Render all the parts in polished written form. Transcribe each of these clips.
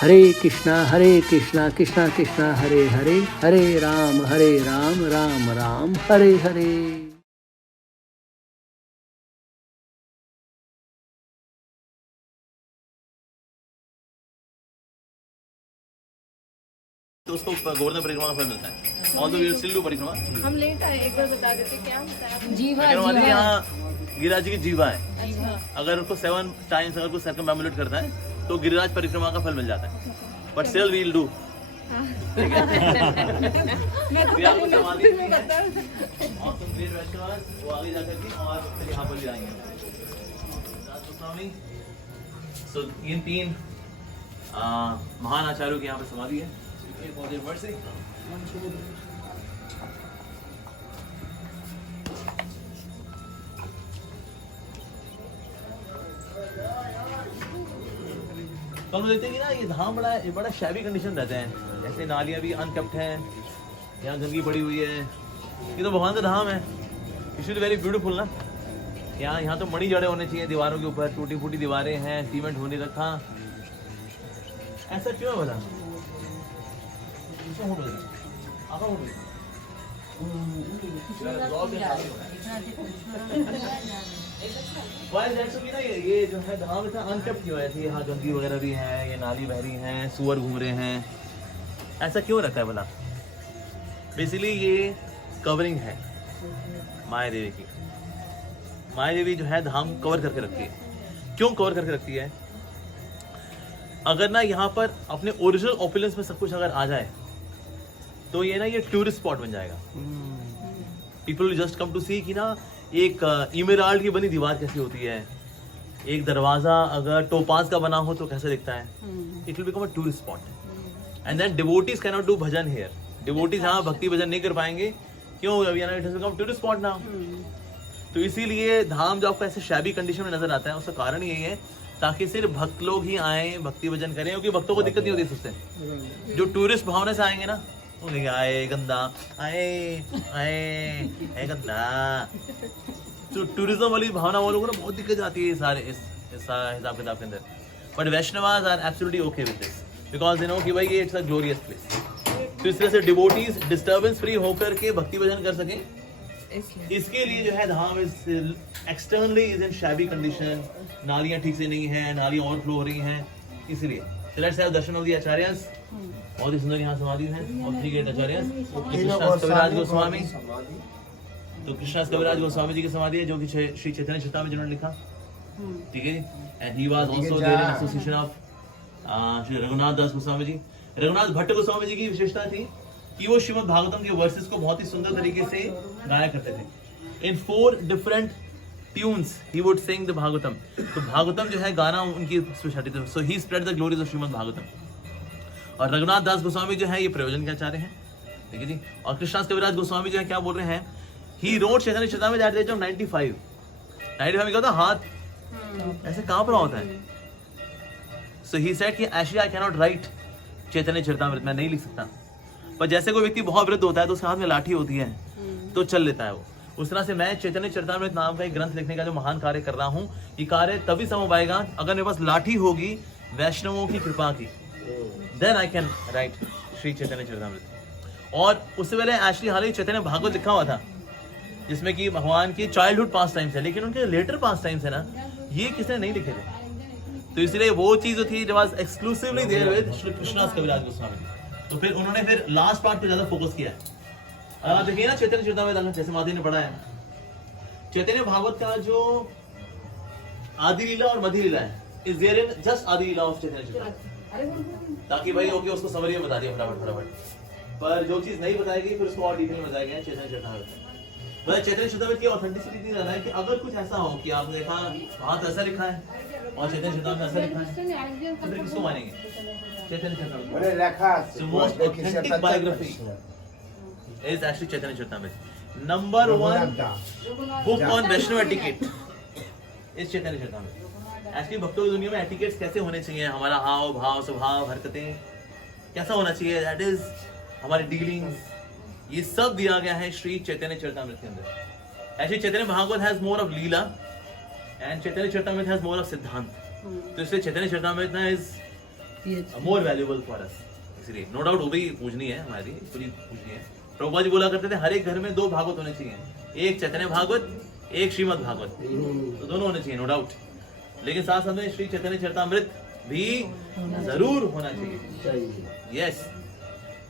हरे कृष्णा कृष्णा कृष्णा हरे हरे, हरे राम राम राम हरे हरे। तो उसको गोवर्धन परिक्रमा का फल मिलता है। और तो वी स्टिल डू परिक्रमा। हम लेट आए, एक बार बता देते क्या होता है। जीवा यहाँ गिरिराज जी की जीवा है। अगर उसको 7 टाइम्स अगर कुछ सर्कमएम्बुलेट करता है तो गिरिराज परिक्रमा का फल मिल जाता है। But still we will do. ठीक है। आपको समाधि में और तुम फिर वैष्णव वो आगे जाकर के और फिर यहाँ पर भी आएंगे। सो इन 3 महान आचार्यों की यहाँ पर समाधि है। तो हम देखते हैं कि ना ये धाम बड़ा शैबी कंडीशन रहते हैं। ऐसे नालियाँ भी अनकप्ट हैं, यहाँ गंदगी पड़ी हुई है। ये तो भगवान का धाम है। इट इज वेरी ब्यूटीफुल ना। यहाँ तो मणि जड़े होने चाहिए दीवारों के ऊपर। टूटी फूटी दीवारें हैं, सीमेंट होने रखा। ऐसा क्यों है बता? ये जो है धाम इतना अनकप्ट क्यों है? यहाँ गंदगी वगैरह भी है, ये नाली बह रही है, सुअर घूम रहे हैं। ऐसा क्यों रहता है भला? बेसिकली ये कवरिंग है माया देवी की। माया देवी जो है धाम कवर करके रखती है। क्यों कवर करके रखती है? अगर ना यहाँ पर अपने ओरिजिनल ओपुलेंस में सब कुछ अगर आ जाए तो ये ना ये टूरिस्ट स्पॉट बन जाएगा। People will just come to see कि ना एक इमेराल्ड की बनी दीवार कैसी होती है, एक दरवाजा अगर टोपाज का बना हो तो कैसे दिखता है। It will become a tourist spot and then devotees can not do bhajan here. Devotees यहाँ भक्ति भजन नहीं कर पाएंगे। क्यों? अभी it has become tourist spot now. तो इसीलिए धाम जो आपको ऐसे शैबी कंडीशन में नजर आता है उसका कारण यही है ताकि सिर्फ भक्त लोग ही आए, भक्ति भजन करें। क्योंकि भक्तों को दिक्कत नहीं होती उससे। जो टूरिस्ट भावना से आएंगे ना वो आए गंदा, आए गंदा। तो टूरिज्म वाली भावना वो लोगों को बहुत दिक्कत आती है सारे इस हिसाब किताब के अंदर। But Vaishnavas are absolutely okay with this because they know कि भाई ये इट्स अ ग्लोरियस प्लेस। तो इस तरह से डिवोटीज डिस्टर्बेंस फ्री होकर के भक्ति भजन कर सकें, इसके लिए जो है dham is externally is in shabby condition. नालियां ठीक से नहीं है, नालियां ओवरफ्लो हो रही हैं, इसलिए let's have Darshan of the acharyas. बहुत ही सुंदर यहाँ समाधि है और 3 ग्रेट आचार्यस। कृष्णास कविराज गोस्वामी, तो कृष्णास कविराज गोस्वामी जी की समाधि है जो कि श्री चैतन्य चरितामृत जिन्होंने लिखा। ठीक है जी। And he was also there in association of Shri Raghunath Das Goswami ji. Raghunath Bhatt Goswami ji की विशेषता थी कि वो श्रीमद् भागवतम के वर्सेस को बहुत ही सुंदर तरीके से गाया करते थे। In 4 different tunes he would sing the Bhagavatam. तो भागवतम जो है गाना उनकी स्पेशलिटी थी। So he spread the glories of Shrimad Bhagavatam. और रघुनाथ दास गोस्वामी जो है ये प्रयोजन के आचार्य हैं। ठीक है जी। और कृष्णास कविराज गोस्वामी जो है क्या बोल रहे हैं? He wrote Chaitanya Charitamrita at the age of 95 में कहता हाथ ऐसे कांप रहा होता है। सो ही सेड कि actually I can not write Chaitanya Charitamrita, मैं नहीं लिख सकता। पर जैसे कोई व्यक्ति बहुत वृद्ध होता है तो उसके हाथ में लाठी होती है तो चल लेता है वो। उस तरह से मैं चैतन्य चरितामृत नाम का एक ग्रंथ लिखने का जो महान कार्य कर रहा हूँ, ये कार्य तभी संभव पाएगा अगर मेरे पास लाठी होगी वैष्णवों की कृपा की। Then I can write Shri Chaitanya Charitamrita. और उससे पहले एक्चुअली हालांकि चैतन्य भागवत लिखा हुआ था जिसमें कि भगवान की चाइल्डहुड पास टाइम्स है, लेकिन उनके लेटर पास टाइम्स है ना, ये किसने नहीं लिखे थे। तो इसलिए वो चीज जो थी was exclusively there with Shri Krishnadas Kaviraj Goswami. तो फिर उन्होंने फिर लास्ट पार्ट पे ज्यादा फोकस किया है। आप देखिए ना चैतन्य चरितामृत जैसे माधवी ने पढ़ा है, चैतन्य भागवत का जो आदि लीला और मध्य लीला है इज देयर इन जस्ट आदि लीला ऑफ चैतन्य चरितामृत। ताकि भाई ओके उसको समरी में बता दिया फटाफट। पर जो चीज नहीं बताई गई फिर उसको और डिटेल में बताया गया चैतन्य चरितामृत। मतलब चैतन्य चरितामृत की ऑथेंटिसिटी इतनी ज्यादा है कि अगर कुछ ऐसा हो कि आपने देखा वहां तो ऐसा लिखा है और चैतन्य चरितामृत ऐसा लिखा है तो फिर किसको मानेंगे? चैतन्य Charitamrita. So most authentic biography is actually Chaitanya Charitamrita. Number 1 book on Vaishnava etiquette is Chaitanya Charitamrita. Actually भक्तों की दुनिया में एटिकेट्स कैसे होने चाहिए, हमारा हाव भाव स्वभाव हरकतें कैसा होना चाहिए, दैट इज हमारी डीलिंग्स, ये सब दिया गया है श्री चैतन्य चरितामृत के अंदर। Actually Chaitanya Bhagavat has more of lila and Chaitanya Charitamrita has more of siddhanta. तो इसलिए चैतन्य चरितामृत ना is more valuable for us. इसलिए नो डाउट वो भी पूजनी है, हमारी पूरी पूजनी है। प्रभुपाद जी बोला करते थे हर एक घर में 2 भागवत होने चाहिए, एक चैतन्य भागवत, एक श्रीमद् भागवत, तो दोनों होने चाहिए नो डाउट। लेकिन साथ साथ में श्री चैतन्य चरितामृत भी जरूर होना चाहिए। यस,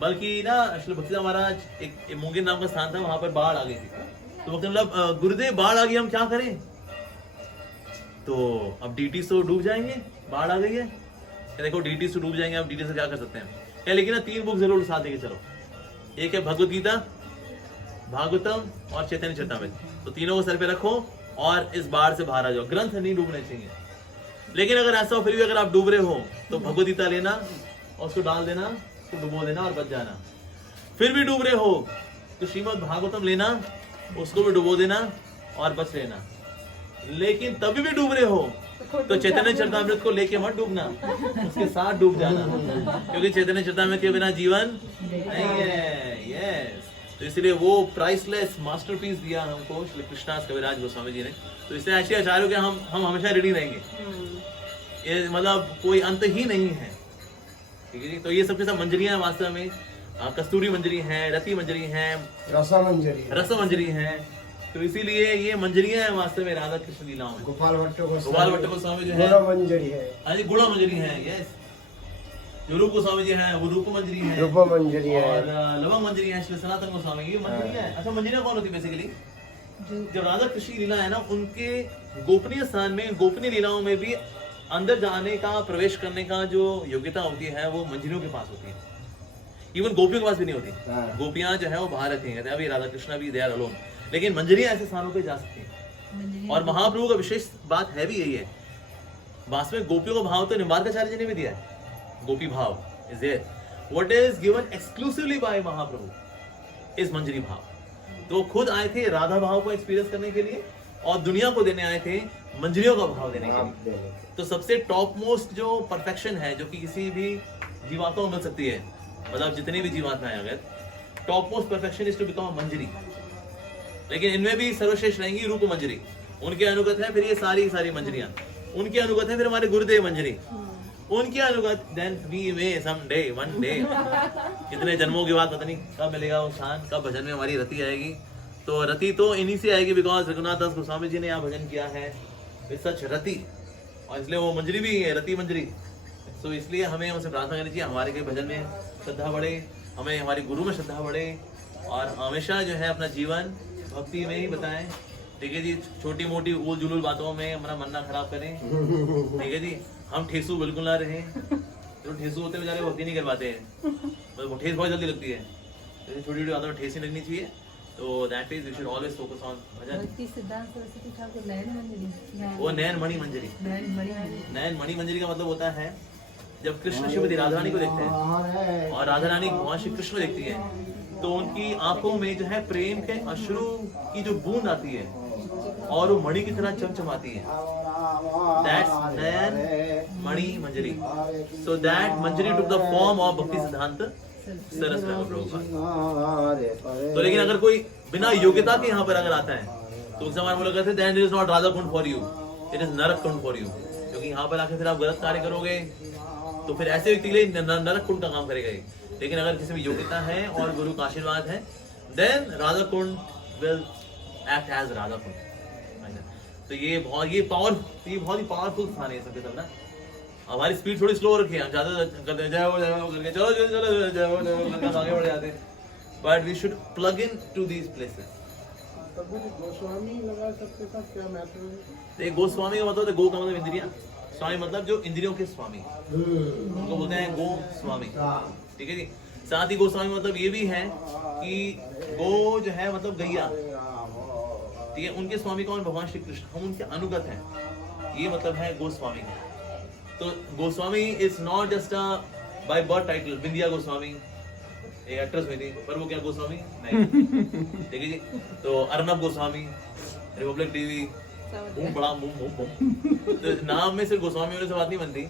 बल्कि ना श्री भक्तिदास महाराज एक मुंगेर नाम का स्थान था, वहां पर बाढ़ आ गई थी, तो मतलब गुरुदेव बाढ़ आ गई, हम क्या करें? तो अब डीटी तो डूब जाएंगे, बाढ़ आ गई है, देखो डीटी से डूब जाएंगे, अब डीटी से क्या कर सकते हैं? क्या, लेकिन ना 3 बुक जरूर साथ लेके चलो, एक है भगवत गीता, भागवतम और चैतन्य चरितामृत, तो तीनों को सर पे रखो और इस बाढ़ से बाहर आ जाओ। ग्रंथ नहीं डूबने चाहिए, लेकिन अगर ऐसा हो फिर भी अगर आप डूब रहे हो तो भगवत गीता लेना और उसको डाल देना, उसको डुबो देना और बच जाना। फिर भी डूब रहे हो तो श्रीमद् भागवतम लेना, उसको भी डुबो देना और बच लेना। लेकिन तभी भी डूब रहे हो तो चैतन्य चरितामृत को लेके मत डूबना, उसके साथ डूब जाना, क्योंकि चैतन्य चरितामृत के बिना जीवन नहीं है। यस, तो इसलिए वो प्राइसलेस मास्टरपीस दिया हमको श्री कृष्णास कविराज गोस्वामी जी ने। तो इससे ऐसे आचार्यों के हम हमेशा रेडी रहेंगे, ये मतलब कोई अंत ही नहीं है, ठीक है जी। तो ये सबके सब मंजरियां हैं वास्तव में, कस्तूरी मंजरी है, रति मंजरी है, रस मंजरी है, तो इसीलिए ये मंजरियां हैं वास्तव में राधा कृष्ण लीलाओं में। गोपाल भट्ट गोस्वामी जो है गुड़ा मंजरी है, हाँ जी, गुड़ा मंजरी है। यस, जो रूप गोस्वामी जी है वो रूप मंजरी है, रूप मंजरी है, और लवंग मंजरी है श्री सनातन गोस्वामी, ये मंजरियां है। अच्छा, मंजरियां कौन होती है बेसिकली? जब राधा कृष्ण लीला है ना, उनके गोपनीय स्थान में, गोपनीय लीलाओं में भी अंदर जाने का, प्रवेश करने का जो योग्यता होती है वो मंजरियों के पास होती है। इवन गोपियों के पास भी नहीं होती, गोपियां जो है वो बाहर रहती हैं, अभी राधा कृष्णा भी दे आर अलोन, लेकिन मंजरियां ऐसे स्थानों पे जा सकती हैं। और महाप्रभु का विशेष बात है भी यही है, वास्तव में गोपियों का भाव तो निम्बार्काचार्य जी ने भी दिया है, gopi bhav is there, what is given exclusively by Mahaprabhu is manjari bhav. तो खुद आए थे राधा भाव को एक्सपीरियंस करने के लिए और दुनिया को देने आए थे मंजरियों का भाव देने के लिए। तो सबसे टॉप मोस्ट जो परफेक्शन है जो कि किसी भी जीवात्मा को मिल सकती है, मतलब जितनी भी जीवात्माएं अगर, top most perfection is to become manjari. लेकिन इनमें भी सर्वश्रेष्ठ रहेंगी रूप मंजरी, उनके अनुगत है फिर ये सारी मंजरियां, उनके अनुगत है फिर हमारे गुरुदेव मंजरी, उनके अनुगत then we may someday one day, कितने जन्मों के बाद पता नहीं कब मिलेगा वो शान, कब भजन में हमारी रति आएगी। तो रति तो इन्हीं से आएगी, बिकॉज रघुनाथ दास गोस्वामी जी ने यहाँ भजन किया है सच रति, और इसलिए वो मंजरी भी है, रति मंजरी। तो इसलिए हमें उनसे प्रार्थना करनी चाहिए हमारे के भजन में श्रद्धा बढ़े, हमें हमारे गुरु में श्रद्धा बढ़े, और हमेशा जो है अपना जीवन भक्ति में ही बताएं, ठीक है जी। छोटी मोटी उल जुलूल बातों में हमारा मन ना खराब करें, ठीक है जी। हम ठेसू बिल्कुल ना रहें, जो ठेसू होते बेचारे भक्ति नहीं कर पाते हैं, वो ठेस बहुत जल्दी लगती है, छोटी छोटी बातों में ठेस नहीं लगनी चाहिए। तो that is we should always focus on bhajan. वो नयन मणि मंजरी, नयन मणि मंजरी का मतलब होता है जब कृष्ण श्रीमती राधा रानी को देखते हैं और राधा रानी भगवान श्री कृष्ण को देखती है, तो उनकी आंखों में जो है प्रेम के अश्रु की जो बूंद आती है और वो मणि की तरह चमचमाती है, that's Nayan Mani Manjari. So that Manjari took the form of भक्ति सिद्धांत सरस प्रभुपाद। तो लेकिन अगर कोई बिना योग्यता के यहाँ पर अगर आता है तो उस समय बोला करते that is not Radha Kund for you, it is नरक कुंड फॉर यू, क्योंकि यहाँ पर आके फिर आप गलत कार्य करोगे तो फिर ऐसे व्यक्ति के लिए नरक कुंड का काम करेगा ही। लेकिन अगर किसी में योग्यता है और गुरु का आशीर्वाद है, then Radha Kund will act as Radha Kund. तो ये बहुत ही पावरफुल स्थान है सबके सब ना। हमारी स्पीड थोड़ी स्लो रखी है, हम ज्यादा करते हैं जय करके चलो चलो आगे बढ़ जाते हैं, but we should plug in to these places. Goswami लगा सकते था, क्या महत्व है? गोस्वामी का मतलब गो का मतलब इंद्रिया, स्वामी मतलब जो इंद्रियों के स्वामी, उनको बोलते हैं गो स्वामी, ठीक है जी। साथ ही गोस्वामी मतलब ये भी है कि गो जो है मतलब गैया, ठीक है। उनके स्वामी कौन? भगवान श्री कृष्ण, हम उनके अनुगत हैं, ये मतलब है गोस्वामी का। तो Goswami is not just a by birth title, Bindiya Goswami एक एक्ट्रेस हुई थी, पर वो क्या गोस्वामी नहीं, ठीक है जी। तो अर्नब गोस्वामी, रिपब्लिक टीवी, बड़ा तो नाम में सिर्फ गोस्वामी होने से बात नहीं बनती,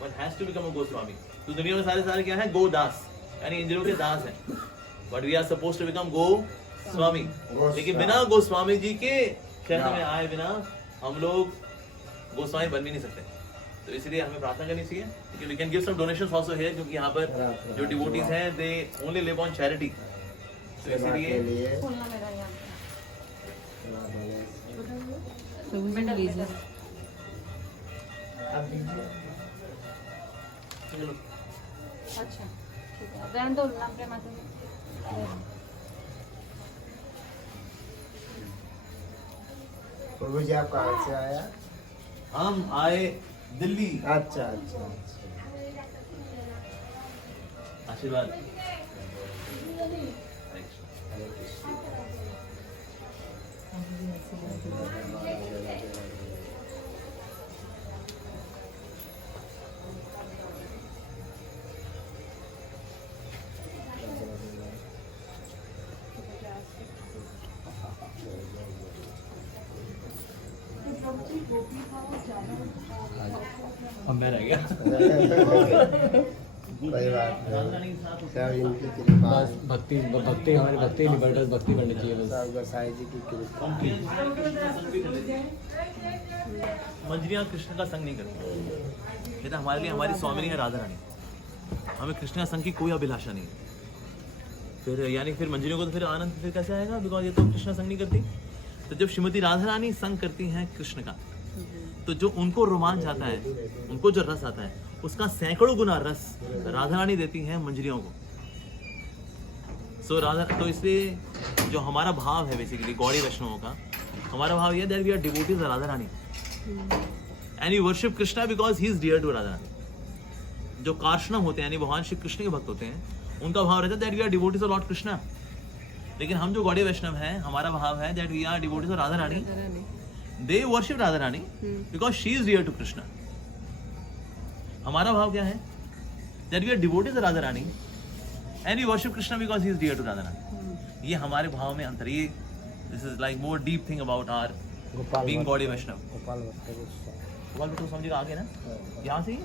but has to become a Goswami. तो दुनिया में सारे क्या है? गोदास, यानी इंद्रियों के दास हैं, but we are supposed to become Goswami. लेकिन बिना गोस्वामी जी के शरण में आए बिना हम लोग गोस्वामी बन भी नहीं सकते। तो इसलिए हमें प्रार्थना करनी चाहिए कि we can give some donations also here, क्योंकि यहाँ पर जो डिवोटीज हैं they only live on charity, तो इसलिए खोलना मेरा यहाँ चलो अच्छा ठीक है रहने दो नाम प्रेमा से प्रभु जी आप कहाँ से आया? हम आए दिल्ली। अच्छा अच्छा आशीर्वाद। अब मैं रह गया। कोई बात नहीं, सब इनकी कृपा है। भक्ति भक्ति हमारी भक्ति नहीं बढ़ भक्ति बढ़नी चाहिए बस। सब गोसाई जी की कृपा। मंजरियाँ कृष्ण का संग नहीं करती, ये तो हमारे लिए हमारी स्वामिनी है राधा रानी, हमें कृष्ण का संग की कोई अभिलाषा नहीं है। फिर यानी फिर मंजरियों को तो फिर आनंद फिर कैसे आएगा, बिकॉज ये तो कृष्ण संग नहीं करती। तो जब श्रीमती राधा रानी संग करती हैं कृष्ण का, तो जो उनको रोमांच आता है, उनको जो रस आता है, उसका सैकड़ों गुना रस राधा रानी देती हैं मंजरियों को। सो राधा, तो इसलिए जो हमारा भाव है बेसिकली गौड़ी वैष्णवों का, हमारा भाव यह that we are devotees Radha Rani and you worship Krishna because he is dear to Radha Rani. जो कार्ष्णम होते हैं यानी भगवान श्री कृष्ण के भक्त होते हैं, उनका भाव रहता है that we are devotees of lord Krishna. लेकिन हम जो गौड़ी वैष्णव हैं, हमारा भाव है that we are devotees of Radha Rani. They worship Radha Rani because she is dear to Krishna. हमारा भाव क्या है that we are devotees of Radha Rani and you worship Krishna because he is dear to Radha Rani. ये हमारे भाव में अंतर, ये this is like more deep thing about our being गौड़ी वैष्णव। गोपाल भट्ट गोस्वामी। गोपाल भट्ट गोस्वामी जी का आगे ना, यहाँ से ही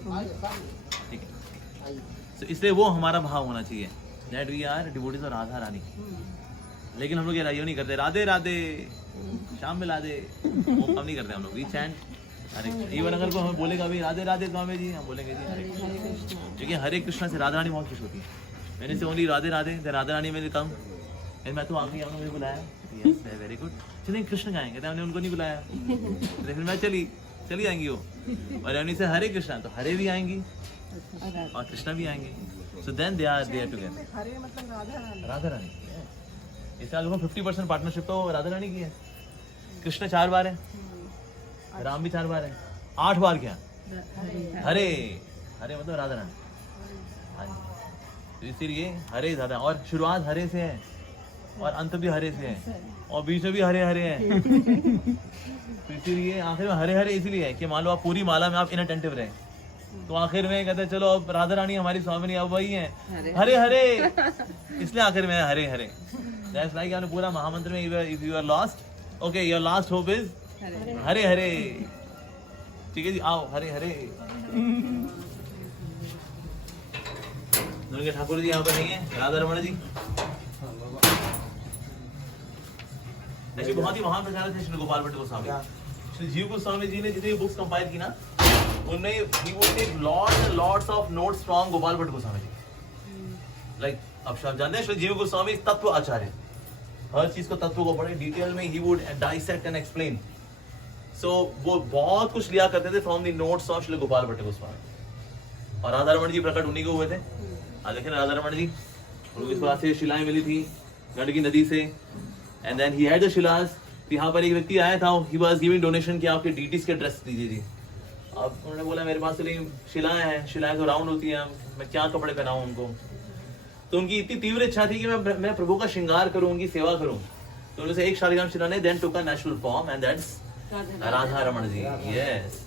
ठीक है। तो इसलिए वो हमारा भाव होना चाहिए that we are devotees of Radha Rani. लेकिन हम लोग ये नहीं करते राधे राधे शाम में राधे, वो हम नहीं करते हम लोग। वी चैंट हरे, इवन अगर को हमें बोलेगा भी राधे राधे स्वामी जी, हम बोलेंगे जी हरे कृष्ण, क्योंकि हरे कृष्णा से राधा रानी बहुत खुश होती है। मैंने से ओनली राधे राधे, राधा रानी मैंने कम मैं तो आगे मुझे बुलाया, यस वेरी गुड, चलिए कृष्ण गाएंगे, तो हमने उनको नहीं बुलाया, फिर मैं चली आएंगी वो, और यानी से हरे कृष्णा तो हरे भी आएंगी और कृष्णा भी आएंगे। So then they are together. Hare मतलब राधा रानी। इस साल 50% पार्टनरशिप तो राधा रानी की है। कृष्ण 4 बार है, राम भी 4 बार है, 8 बार क्या हरे हरे मतलब राधा रानी। हाँ जी, तो इसीलिए हरे ज्यादा, और शुरुआत हरे से है और अंत भी हरे से है और बीच में भी हरे हरे है। तो इसीलिए आखिर में हरे हरे इसलिए है कि मान लो आप पूरी माला में आप इनअटेंटिव रहे, तो आखिर में कहते हैं चलो अब राधा रानी हमारी स्वामिनी अब वही है हरे हरे, इसलिए आखिर में हरे हरे। दैट्स लाइक आपने पूरा महामंत्र में if you are lost, okay your last hope is Hare Hare. ठीक है जी, आओ हरे हरे। दुर्गा ठाकुर जी यहाँ पर नहीं है, राधा रमण जी ऐसे बहुत ही महान प्रचारक थे श्री गोपाल भट्ट गोस्वामी। श्री जीव गोस्वामी जी ने जितनी बुक्स कंपाइल की ना, उनमें he would take lots of notes from Gopal Bhatt Goswami ji. Like अब आप जानते हैं श्री जीव गोस्वामी तत्व आचार्य, हर चीज को तत्व को बड़े डिटेल में he would dissect and explain। So वो बहुत कुछ लिया करते थे from the notes of Shri Gopal Bhatt Goswami. और राधा रमण जी प्रकट उन्हीं को हुए थे। आज देखें राधा रमण जी, उनके पास से शिलाएं मिली थी गंडकी नदी से, and then he had the shilas. यहाँ पर एक व्यक्ति आया था, ही वाज गिविंग डोनेशन कि आपके डीटीज के ड्रेस दीजिए जी। अब उन्होंने बोला मेरे पास तो नहीं शिलाएं हैं, शिलाएं तो राउंड होती हैं, मैं क्या कपड़े पहनाऊं उनको। तो उनकी इतनी तीव्र इच्छा थी कि मैं प्रभु का श्रृंगार करूं, उनकी सेवा करूं। तो उन्होंने से एक शालिग्राम शिला ने then took a natural form and that's Radha Raman ji. Yes,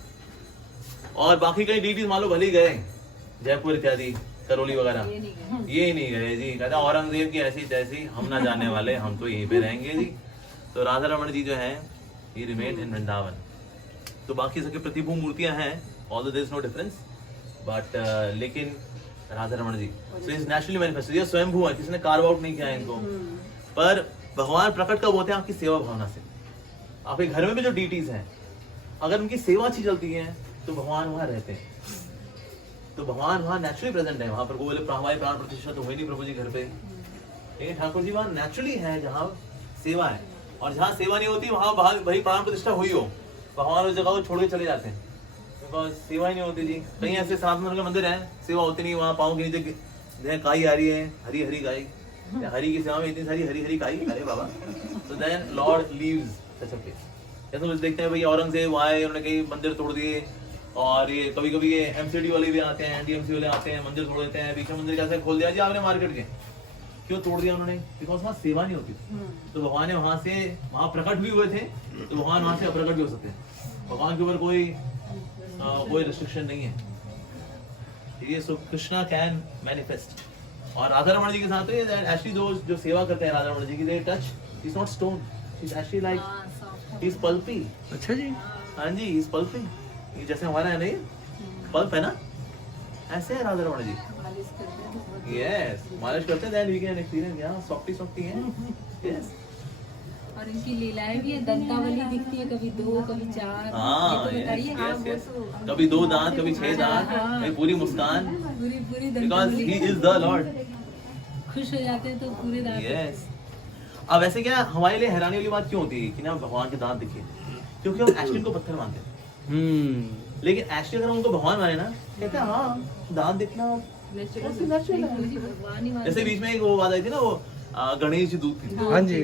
और बाकी कई डीटीज मान लो भले ही गए जयपुर इत्यादि करौली वगैरह, ये नहीं गए जी। कहता औरंगजेब की ऐसी तैसी, हम ना जाने वाले, हम तो यहीं पे रहेंगे जी। तो राधा रमण जी जो है ही रिमेन इन वृंदावन। तो बाकी सबके प्रतिभू मूर्तियां हैं, although there is no difference, but लेकिन Radha Raman ji so is naturally manifested, ये स्वयंभू है, किसी ने कार्व आउट नहीं किया है इनको। पर भगवान प्रकट कब होते हैं? आपकी सेवा भावना से। आपके घर में भी जो डीटीज हैं, अगर उनकी सेवा अच्छी चलती है, तो भगवान वहाँ रहते हैं, तो भगवान वहाँ नेचुरली प्रेजेंट है। वहाँ पर बोले हमारे प्राण प्रतिष्ठा तो हुई नहीं प्रभु जी घर पे, लेकिन ठाकुर जी वहाँ नेचुरली है जहाँ सेवा है, और जहाँ सेवा नहीं होती वहाँ वही प्राण प्रतिष्ठा हुई हो, भगवान उस जगह को छोड़ के चले जाते हैं, बिकॉज सेवा ही नहीं होती जी। कहीं ऐसे सनातन के मंदिर है, सेवा होती नहीं, वहाँ पाँव के नीचे काई आ रही है, हरी हरी गाय, हरी की सेवा में इतनी सारी हरी हरी काई, अरे बाबा। तो then lord leaves such a place. जैसे मुझे देखते हैं भाई औरंगजेब आए, उन्होंने कई मंदिर तोड़ दिए, और ये कभी कभी ये एमसीडी वाले भी आते हैं, डीएमसी वाले आते हैं, मंदिर तोड़ देते हैं, बीच में मंदिर कैसे खोल दिया जी आपने मार्केट के, क्यों तोड़ दिया उन्होंने? बिकॉज वहाँ सेवा नहीं होती। तो भगवान ने वहाँ से वहाँ प्रकट भी हुए थे, तो भगवान वहाँ से अप्रकट भी हो सकते हैं, भगवान के ऊपर कोई रिस्ट्रिक्शन नहीं है, ठीक है। सो कृष्णा कैन मैनिफेस्ट। और राधा रमण जी के साथ एक्चुअली जो सेवा करते हैं राधा रमण जी की, they touch, he is not stone, he is actually like, he is pulpy. अच्छा जी, हाँ जी, ही इज पल्पी, ये जैसे हमारा है नहीं, पल्प है ना, ऐसे है राधा रमण जी। यस, मालिश करते हैं, देन वी कैन एक्सपीरियंस, यहां सॉफ्टी है। यस, और इनकी लीलाएं भी है, दंतावली दिखती है, कभी 2 कभी 4। हाँ, ये तो बताइए। यस, कभी 2 दांत, कभी 6 दांत, ये पूरी मुस्कान, पूरी बिकॉज़ दंतावली, ही इज द लॉर्ड। खुश हो जाते हैं तो पूरे दांत। यस। अब ऐसे क्या हमारे लिए हैरानी वाली बात क्यों होती है कि ना भगवान के दांत दिखे, क्योंकि हम एस्ट्रिन को पत्थर मानते हैं। लेकिन एस्ट्रिन अगर हम उनको भगवान माने ना, कहते हैं हाँ दांत दिखना नेचुरल है। जैसे बीच में एक वो बात आई थी ना, वो गणेश जी दूध पीते, हाँ जी,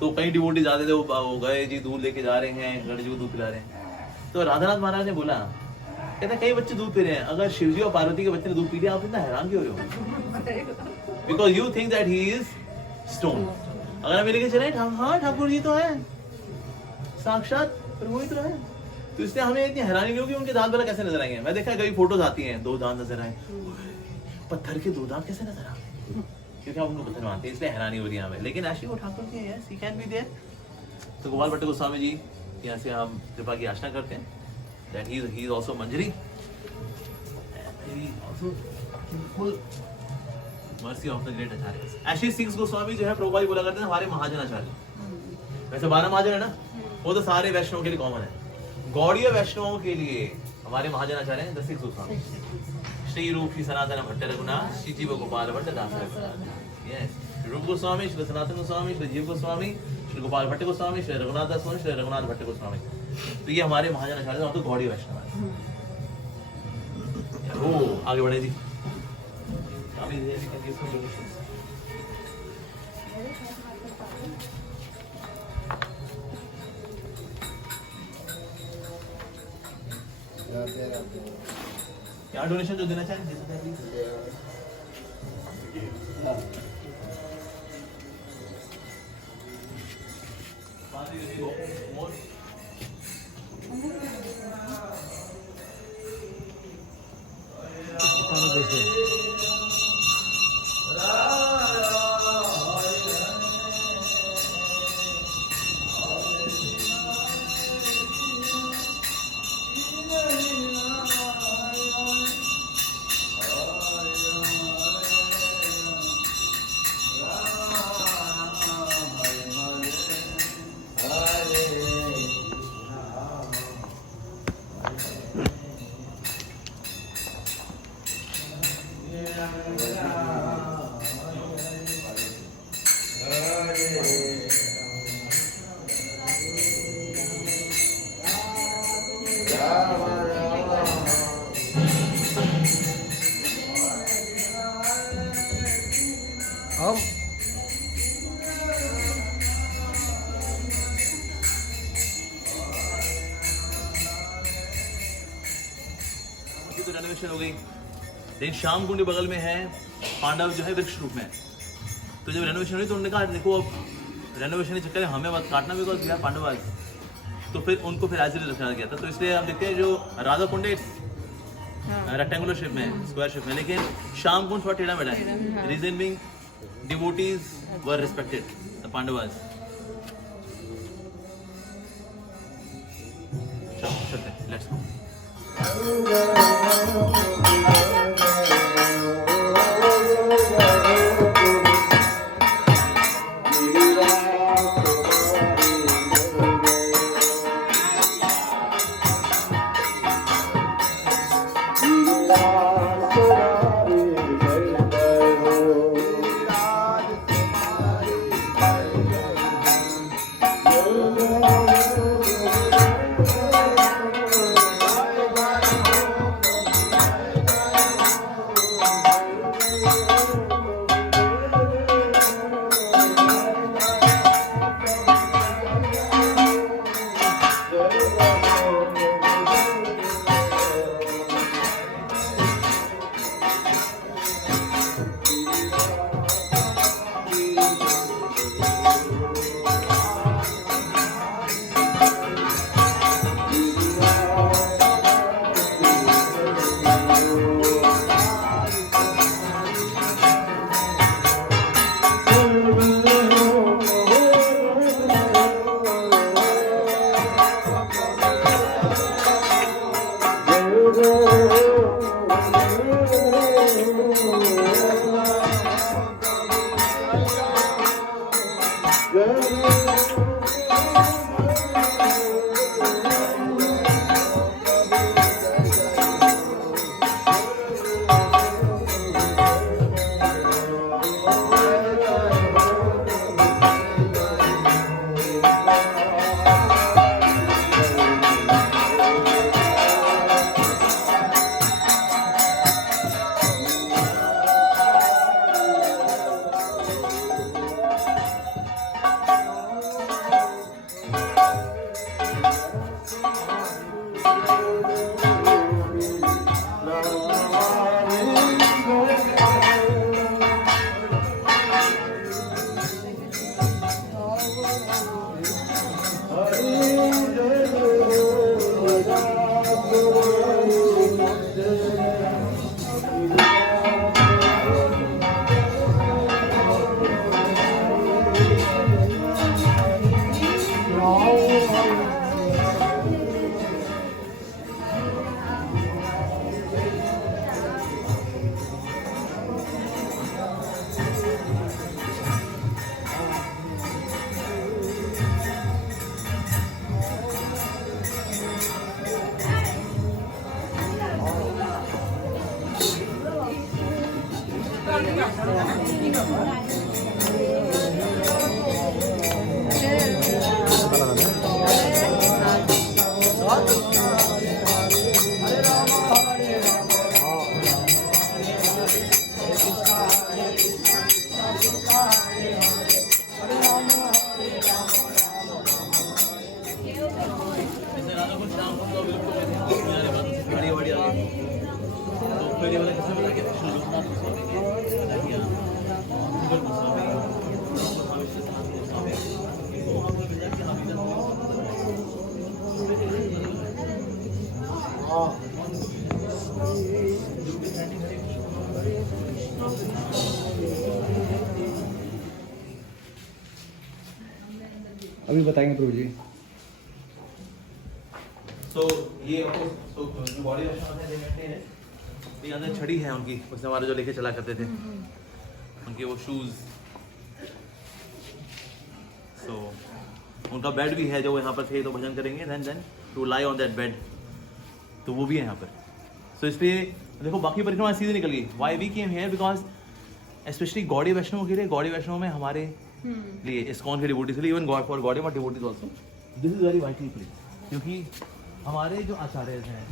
तो कई डिवोटी जाते थे, वो गए जी दूध लेके जा रहे हैं, गणेश जी को दूध पिला रहे हैं। तो राधानाथ महाराज ने बोला, कहते कई बच्चे दूध पी रहे हैं, अगर शिवजी और पार्वती के बच्चे ने दूध पी लिया, आप इतना हैरान क्यों हो रहे हो? Because you think that he is stone. अगर हम लेके चले, हाँ ठाकुर जी तो है, साक्षात प्रभु ही तो है, तो इसलिए हमें इतनी हैरानी नहीं होगी उनके दांत वाला कैसे नजर आएंगे। मैं देखा कई फोटोज आती हैं, 2 दांत नजर आए, पत्थर के 2 दांत कैसे नजर आते, क्योंकि आप उनको पत्थर मानते हैं, इसलिए हैरानी हो रही है हमें। लेकिन एक्चुअली वो ठाकुर जी है, ही कैन बी देयर। तो गोपाल भट्ट गोस्वामी जी यहाँ से हम कृपा की याचना करते हैं, that he is also Manjari, also full mercy of the great Acharya. Actually 6 Goswami जो है प्रभुपाद बोला करते हैं हमारे महाजन आचार्य। वैसे 12 महाजन है ना, वो तो सारे वैष्णव के लिए कॉमन है। गौड़ीय वैष्णवों के लिए हमारे महाजन आचार्य हैं 6 गोस्वामी, श्री रूप श्री सनातन भट्ट रघुनाथ, श्री जीव गोपाल भट्ट दास रघुनाथ। यस, रूप गोस्वामी, श्री सनातन गोस्वामी, श्री जीव गोस्वामी, श्री गोपाल भट्ट गोस्वामी, श्री रघुनाथ दास गोस्वामी, श्री रघुनाथ भट्ट गोस्वामी। तो ये हमारे महाजन आचार्य हैं, तो गौड़ीय वैष्णव हैं। ओ आगे बढ़े जी। क्या डोनेशन जो देना चाहिए दे सकते हैं हम तो रेनोवेशन हो गई। देन श्याम कुंड बगल में है, पांडव जो है वृक्ष रूप में। तो जब रेनोवेशन हुई तो उन्होंने कहा देखो अब रेनोवेशन के चक्कर में हमें मत काटना, बिकॉज वी आर पांडव। तो फिर उनको फिर एज इट इज रखा गया था। तो इसलिए हम देखते हैं जो राधा कुंड रेक्टेंगुलर शेप में, स्क्वायर शेप में, लेकिन श्याम कुंड थोड़ा टेढ़ा मेढ़ा है। Reason being devotees were respected, the Pandavas. Chalo, let's go. अभी बताएंगे प्रभु जी। तो ये तो बॉडी वॉश है, ये अंदर छड़ी है उनकी, उसने हमारे जो लेके चला करते थे उनके वो शूज। सो उनका बेड भी है, जो वो यहाँ पर थे तो भजन करेंगे then to lie on that bed, तो वो भी है यहाँ पर। सो इसलिए देखो बाकी परिक्रमा सीधे निकल गई। Why we came here because specially Gaudiya Vaishnava के लिए, गौड़ी वैष्णव में हमारे लिए इस्कॉन के डिवोटीज के लिए, even god for Gaudiya devotees also this is very vital place, क्योंकि हमारे जो आचार्य हैं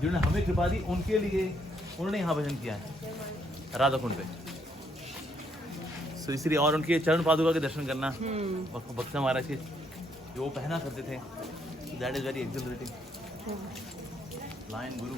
जिन्होंने हमें कृपा दी, उनके लिए उन्होंने यहाँ भजन किया है राधा कुंड पे। सो इसलिए और उनके चरण पादुका के दर्शन करना, भक्त महाराज के जो वो पहना करते थे, that is very accelerating. Lion Guru